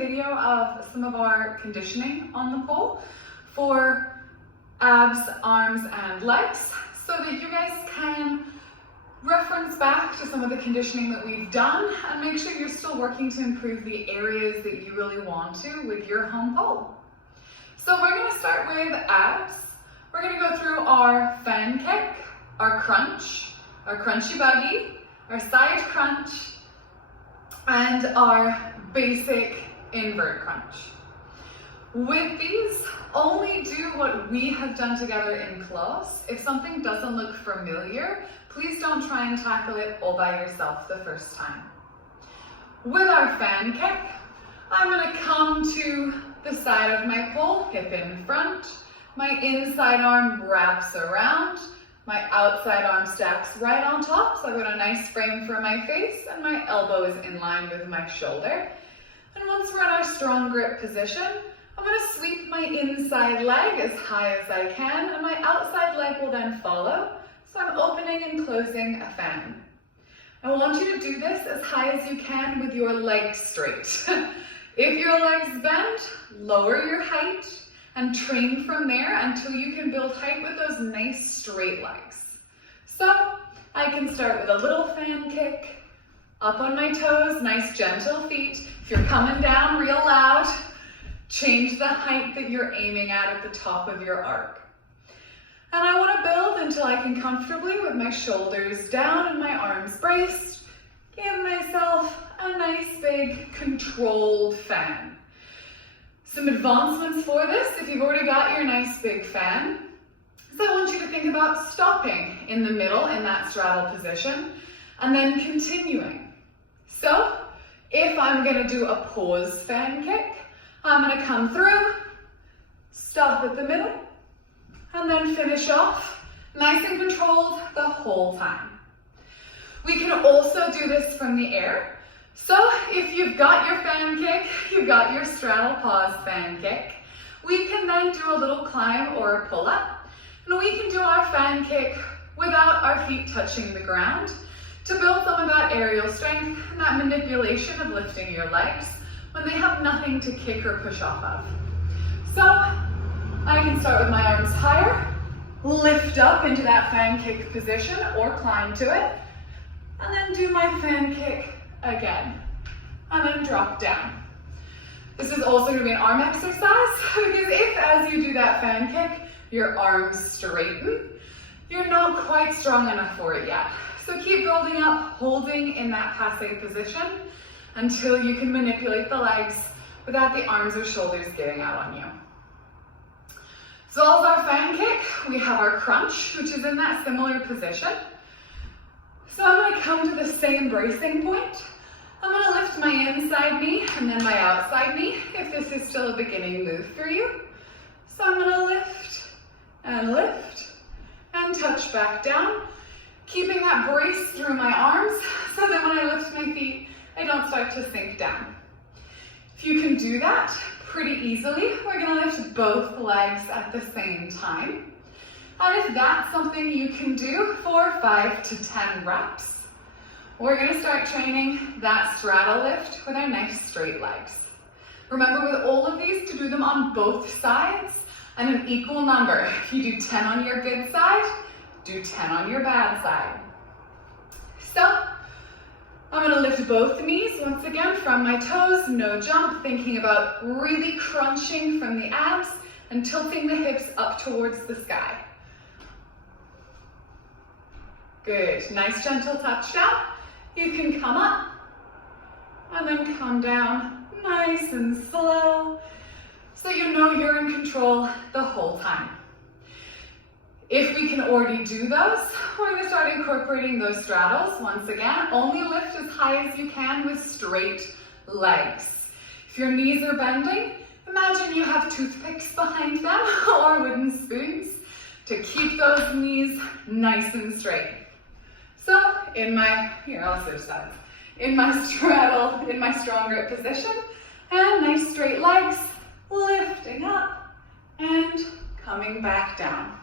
video of some of our conditioning on the pole for abs, arms, and legs so that you guys can reference back to some of the conditioning that we've done and make sure you're still working to improve the areas that you really want to with your home pole. So we're going to start with abs. We're going to go through our fan kick, our crunch, our crunchy buggy, our side crunch, and our basic invert crunch. With these, only do what we have done together in class. If something doesn't look familiar, please don't try and tackle it all by yourself the first time. With our fan kick, I'm going to come to the side of my pole, hip in front, my inside arm wraps around, my outside arm stacks right on top, so I've got a nice frame for my face, and my elbow is in line with my shoulder. And once we're in our strong grip position, I'm going to sweep my inside leg as high as I can, and my outside leg will then follow. So I'm opening and closing a fan. I want you to do this as high as you can with your legs straight. If your legs bend, lower your height and train from there until you can build height with those nice straight legs. So I can start with a little fan kick, up on my toes, nice gentle feet. If you're coming down real loud, change the height that you're aiming at the top of your arc. And I want to build until I can comfortably, with my shoulders down and my arms braced, give myself a nice big controlled fan. Some advancements for this, if you've already got your nice big fan, so I want you to think about stopping in the middle in that straddle position and then continuing. So if I'm going to do a pause fan kick, I'm going to come through, stop at the middle, and then finish off nice and controlled the whole time. We can also do this from the air. So if you've got your fan kick, you've got your straddle pause fan kick, we can then do a little climb or a pull up. And we can do our fan kick without our feet touching the ground to build some of that aerial strength and that manipulation of lifting your legs when they have nothing to kick or push off of. So I can start with my arms higher, lift up into that fan kick position or climb to it, and then do my fan kick again, and then drop down. This is also going to be an arm exercise, because if as you do that fan kick, your arms straighten, you're not quite strong enough for it yet. So keep building up, holding in that passe position until you can manipulate the legs without the arms or shoulders giving out on you. So as our fan kick, we have our crunch, which is in that similar position. So I'm going to come to the same bracing point. I'm going to lift my inside knee and then my outside knee if this is still a beginning move for you. So I'm going to lift and touch back down, keeping that brace through my arms so that when I lift my feet, I don't start to sink down. If you can do that pretty easily, we're going to lift both legs at the same time. And if that's something you can do for 5 to 10 reps, we're going to start training that straddle lift with our nice straight legs. Remember with all of these to do them on both sides and an equal number. If you do 10 on your good side, do 10 on your bad side. So I'm going to lift both knees once again from my toes, no jump, thinking about really crunching from the abs and tilting the hips up towards the sky. Good, nice gentle touch down. You can come up and then come down nice and slow so you know you're in control the whole time. If we can already do those, we're going to start incorporating those straddles. Once again, only lift as high as you can with straight legs. If your knees are bending, imagine you have toothpicks behind them or wooden spoons to keep those knees nice and straight. So in my, I'll switch sides. In my straddle, in my strong grip position, and nice straight legs, lifting up and coming back down.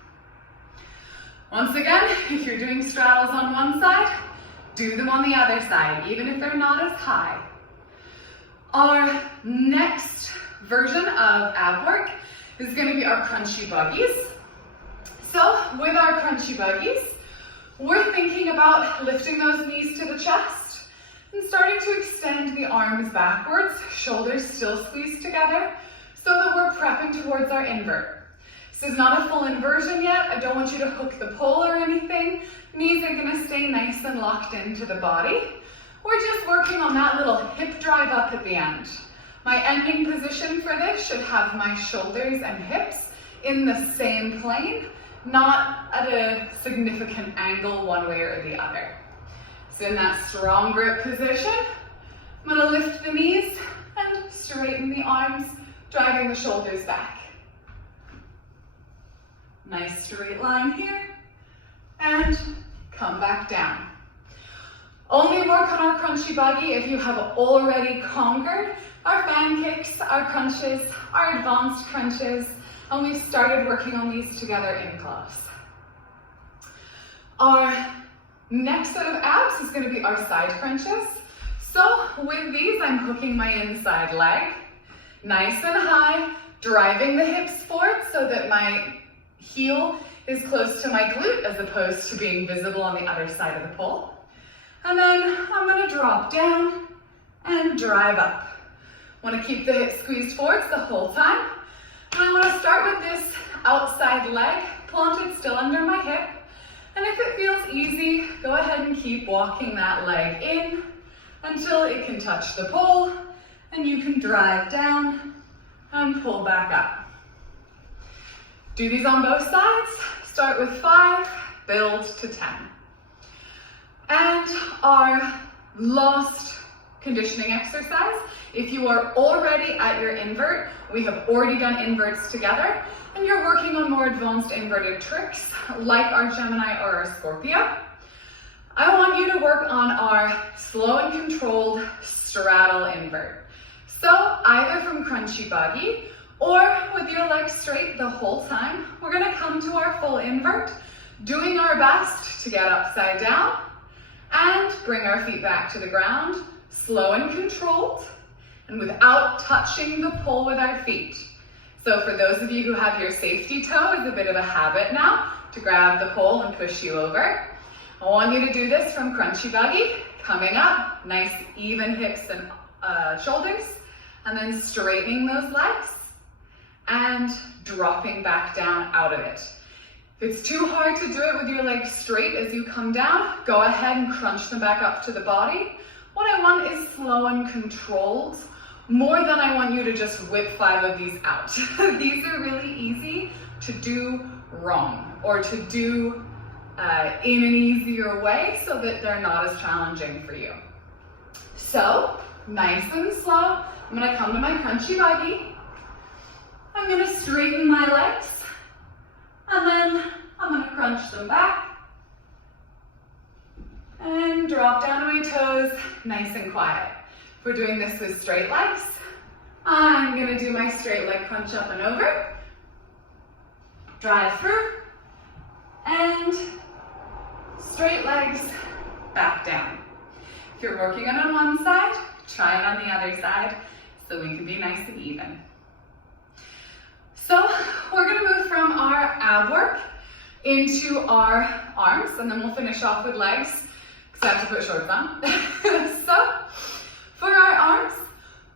Once again, if you're doing straddles on one side, do them on the other side, even if they're not as high. Our next version of ab work is going to be our crunchy buggies. So with our crunchy buggies, we're thinking about lifting those knees to the chest and starting to extend the arms backwards, shoulders still squeezed together, so that we're prepping towards our invert. This is not a full inversion yet. I don't want you to hook the pole or anything. Knees are going to stay nice and locked into the body. We're just working on that little hip drive up at the end. My ending position for this should have my shoulders and hips in the same plane, not at a significant angle one way or the other. So in that strong grip position, I'm going to lift the knees and straighten the arms, driving the shoulders back. Nice straight line here, and come back down. Only work on our crunchy buggy if you have already conquered our fan kicks, our crunches, our advanced crunches, and we've started working on these together in class. Our next set of abs is going to be our side crunches. So with these, I'm hooking my inside leg, nice and high, driving the hips forward so that my heel is close to my glute as opposed to being visible on the other side of the pole. And then I'm going to drop down and drive up. I want to keep the hips squeezed forwards the whole time. And I want to start with this outside leg planted still under my hip. And if it feels easy, go ahead and keep walking that leg in until it can touch the pole, and you can drive down and pull back up. Do these on both sides. Start with 5, build to 10. And our last conditioning exercise, if you are already at your invert, we have already done inverts together, and you're working on more advanced inverted tricks like our Gemini or our Scorpio, I want you to work on our slow and controlled straddle invert. So either from crunchy buggy or with your legs straight the whole time, we're going to come to our full invert, doing our best to get upside down and bring our feet back to the ground, slow and controlled, and without touching the pole with our feet. So for those of you who have your safety toe, it's a bit of a habit now to grab the pole and push you over. I want you to do this from crunchy buggy, coming up, nice even hips and shoulders, and then straightening those legs and dropping back down out of it. If it's too hard to do it with your legs straight as you come down, go ahead and crunch them back up to the body. What I want is slow and controlled, more than I want you to just whip 5 of these out. These are really easy to do wrong or to do in an easier way so that they're not as challenging for you. So, nice and slow, I'm going to come to my crunchy buggy. I'm going to straighten my legs, and then I'm going to crunch them back and drop down to my toes, nice and quiet. If we're doing this with straight legs, I'm going to do my straight leg crunch up and over, drive through, and straight legs back down. If you're working on one side, try it on the other side so we can be nice and even. So we're going to move from our ab work into our arms, and then we'll finish off with legs because I have to put shorts on. So for our arms,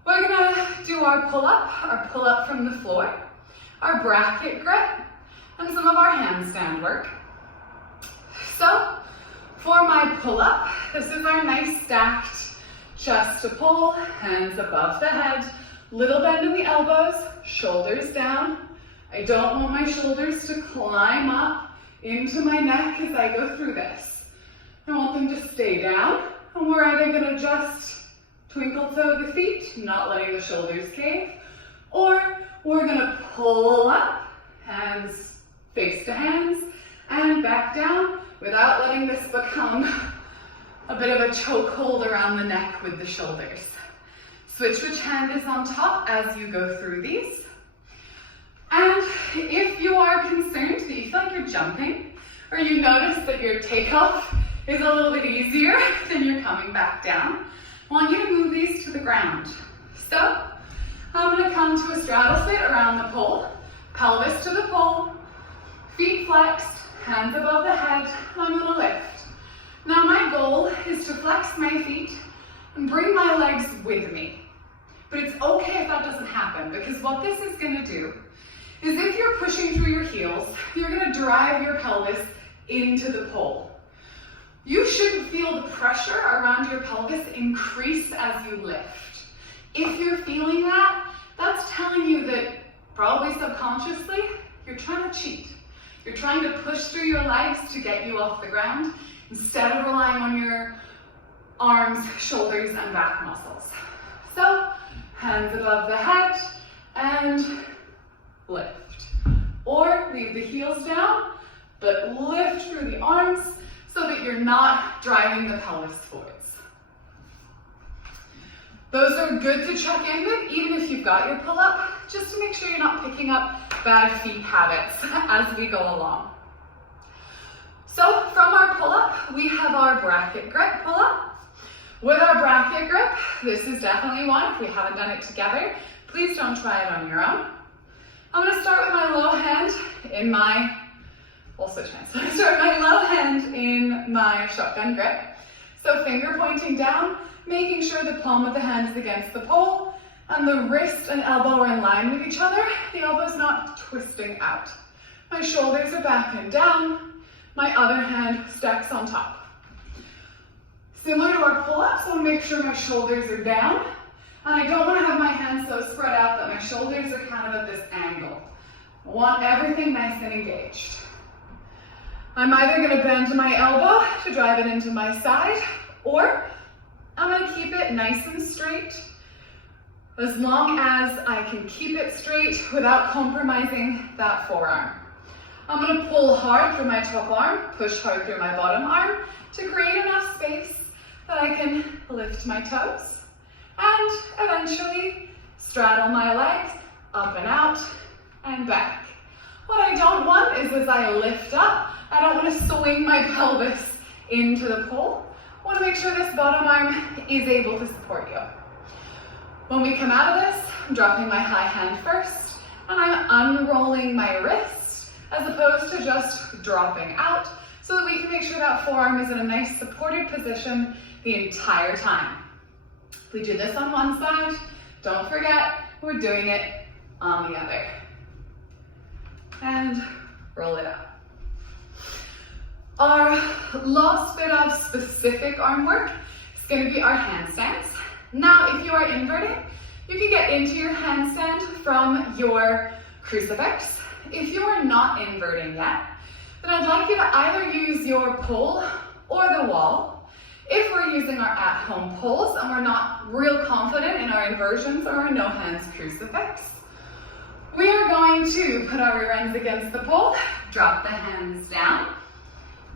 we're going to do our pull-up from the floor, our bracket grip, and some of our handstand work. So for my pull-up, this is our nice stacked chest to pull, hands above the head, little bend in the elbows, shoulders down. I don't want my shoulders to climb up into my neck as I go through this. I want them to stay down, and we're either going to just twinkle toe the feet, not letting the shoulders cave, or we're going to pull up, hands face to hands, and back down without letting this become a bit of a chokehold around the neck with the shoulders. Switch which hand is on top as you go through these. And if you are concerned that you feel like you're jumping, or you notice that your takeoff is a little bit easier than you're coming back down, I want you to move these to the ground. So I'm going to come to a straddle sit around the pole, pelvis to the pole, feet flexed, hands above the head, and I'm going to lift. Now my goal is to flex my feet and bring my legs with me. But it's okay if that doesn't happen, because what this is going to do is if you're pushing through your heels, you're going to drive your pelvis into the pole. You shouldn't feel the pressure around your pelvis increase as you lift. If you're feeling that, that's telling you that probably subconsciously, you're trying to cheat. You're trying to push through your legs to get you off the ground instead of relying on your arms, shoulders, and back muscles. So, hands above the head and lift. Or leave the heels down, but lift through the arms so that you're not driving the pelvis forwards. Those are good to check in with, even if you've got your pull-up, just to make sure you're not picking up bad feet habits as we go along. So from our pull-up, we have our bracket grip pull-up. With our bracket grip, this is definitely one. If we haven't done it together, please don't try it on your own. I'm going to start with my low hand in my, I'm going to start my low hand in my shotgun grip. So finger pointing down, making sure the palm of the hand is against the pole, and the wrist and elbow are in line with each other. The elbow's not twisting out. My shoulders are back and down. My other hand stacks on top. Similar to our pull-ups, I want to make sure my shoulders are down, and I don't want to have my hands so spread out that my shoulders are kind of at this angle. I want everything nice and engaged. I'm either going to bend my elbow to drive it into my side, or I'm going to keep it nice and straight, as long as I can keep it straight without compromising that forearm. I'm going to pull hard through my top arm, push hard through my bottom arm to create enough space that I can lift my toes and eventually straddle my legs up and out and back. What I don't want is as I lift up, I don't want to swing my pelvis into the pole. I want to make sure this bottom arm is able to support you. When we come out of this, I'm dropping my high hand first, and I'm unrolling my wrist as opposed to just dropping out, so that we can make sure that forearm is in a nice supported position the entire time. If we do this on one side, don't forget we're doing it on the other. And roll it up. Our last bit of specific arm work is going to be our handstands. Now, if you are inverting, you can get into your handstand from your crucifix. If you are not inverting yet, then I'd like you to either use your pole or the wall. If we're using our at-home poles and we're not real confident in our inversions or our no-hands crucifix, we are going to put our rear ends against the pole, drop the hands down,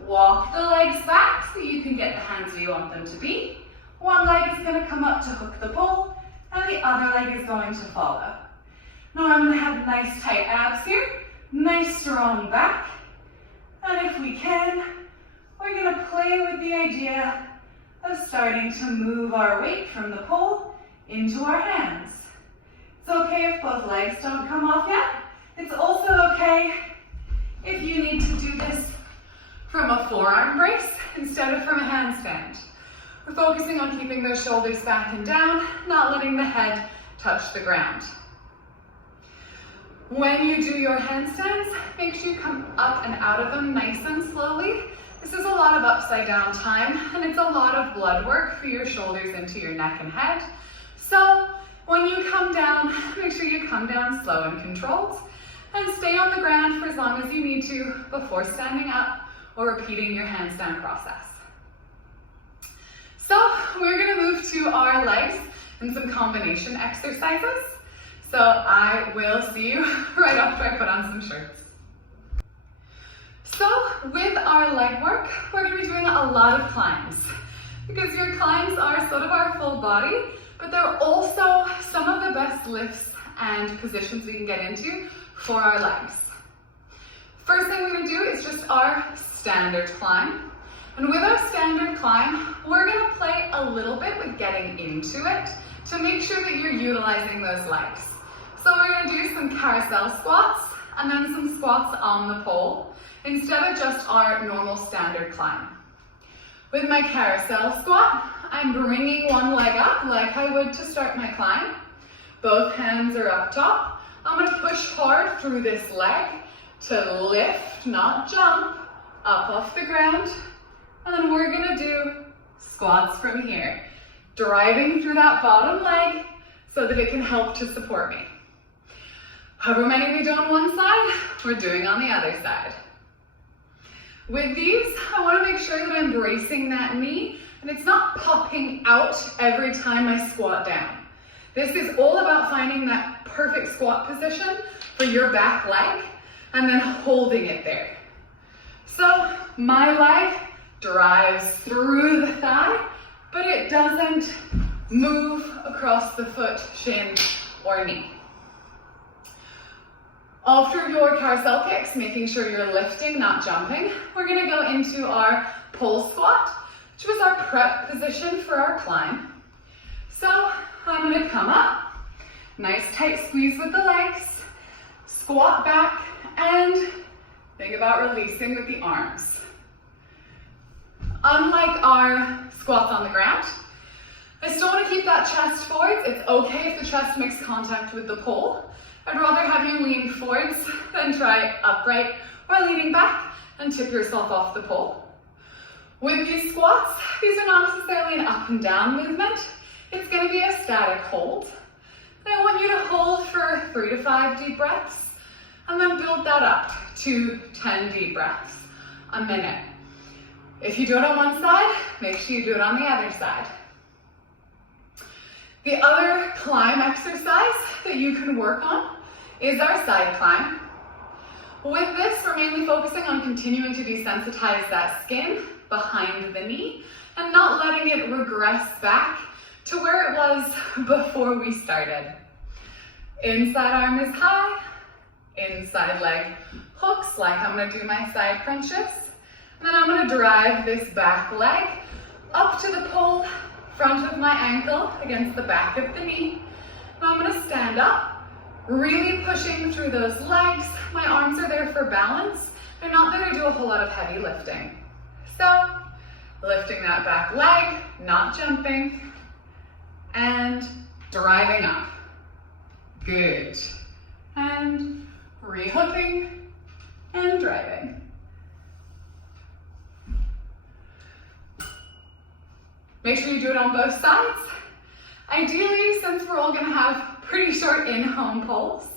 walk the legs back so you can get the hands where you want them to be. One leg is going to come up to hook the pole, and the other leg is going to follow. Now I'm going to have nice tight abs here, nice strong back, and if we can, we're going to play with the idea of starting to move our weight from the pole into our hands. It's okay if both legs don't come off yet. It's also okay if you need to do this from a forearm brace instead of from a handstand. We're focusing on keeping those shoulders back and down, not letting the head touch the ground. When you do your handstands, make sure you come up and out of them nice and slowly. This is a lot of upside down time, and it's a lot of blood work for your shoulders into your neck and head. So when you come down, make sure you come down slow and controlled, and stay on the ground for as long as you need to before standing up or repeating your handstand process. So we're going to move to our legs and some combination exercises. So I will see you right after I put on some shirts. So with our leg work, we're going to be doing a lot of climbs, because your climbs are sort of our full body, but they're also some of the best lifts and positions we can get into for our legs. First thing we're going to do is just our standard climb. And with our standard climb, we're gonna play a little bit with getting into it to make sure that you're utilizing those legs. So we're gonna do some carousel squats and then some squats on the pole instead of just our normal standard climb. With my carousel squat, I'm bringing one leg up like I would to start my climb. Both hands are up top. I'm gonna push hard through this leg to lift, not jump, up off the ground. And then we're gonna do squats from here, driving through that bottom leg so that it can help to support me. However many we do on one side, we're doing on the other side. With these, I want to make sure that I'm bracing that knee and it's not popping out every time I squat down. This is all about finding that perfect squat position for your back leg and then holding it there. So my leg drives through the thigh, but it doesn't move across the foot, shin, or knee. After your carousel kicks, making sure you're lifting, not jumping, we're gonna go into our pole squat, which was our prep position for our climb. So I'm gonna come up, nice tight squeeze with the legs, squat back, and think about releasing with the arms. Unlike our squats on the ground, I still want to keep that chest forwards. It's okay if the chest makes contact with the pole. I'd rather have you lean forwards than try upright or leaning back and tip yourself off the pole. With these squats, these are not necessarily an up and down movement. It's going to be a static hold. And I want you to hold for 3 to 5 deep breaths and then build that up to 10 deep breaths a minute. If you do it on one side, make sure you do it on the other side. The other climb exercise that you can work on is our side climb. With this, we're mainly focusing on continuing to desensitize that skin behind the knee and not letting it regress back to where it was before we started. Inside arm is high, inside leg hooks like I'm gonna do my side crunches. And then I'm gonna drive this back leg up to the pole, front of my ankle against the back of the knee. And I'm gonna stand up, really pushing through those legs. My arms are there for balance. They're not there to do a whole lot of heavy lifting. So, lifting that back leg, not jumping, and driving up. Good. And re-hooking and driving. Make sure you do it on both sides. Ideally, since we're all gonna have pretty short in-home poles,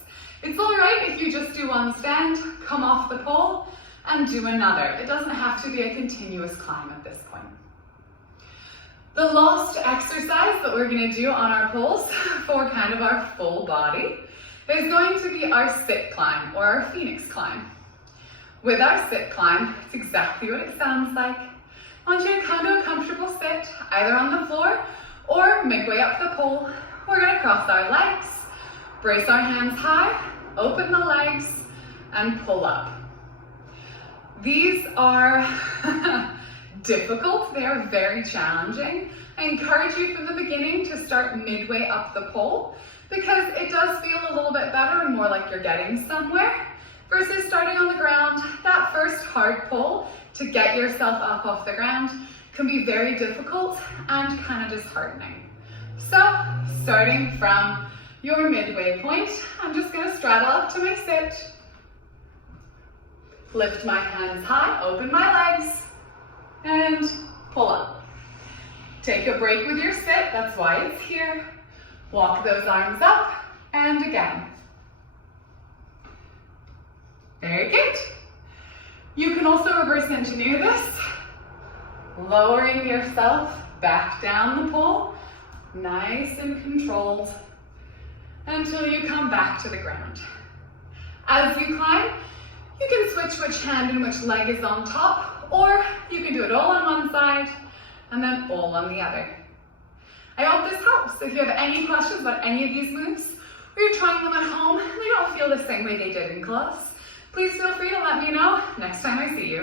it's all right if you just do one stand, come off the pole, and do another. It doesn't have to be a continuous climb at this point. The last exercise that we're gonna do on our poles for kind of our full body is going to be our sit climb or our phoenix climb. With our sit climb, it's exactly what it sounds like. I want you to come to a comfortable sit, either on the floor or midway up the pole. We're gonna cross our legs, brace our hands high, open the legs, and pull up. These are difficult, they are very challenging. I encourage you from the beginning to start midway up the pole because it does feel a little bit better and more like you're getting somewhere versus starting on the ground. That first hard pull to get yourself up off the ground can be very difficult and kind of disheartening. So, starting from your midway point, I'm just gonna straddle up to my sit, lift my hands high, open my legs, and pull up. Take a break with your sit, that's why it's here. Walk those arms up, and again. Very good. You can also reverse engineer this, lowering yourself back down the pole, nice and controlled, until you come back to the ground. As you climb, you can switch which hand and which leg is on top, or you can do it all on one side and then all on the other. I hope this helps. If you have any questions about any of these moves, or you're trying them at home and they don't feel the same way they did in class, please feel free to let me know next time I see you.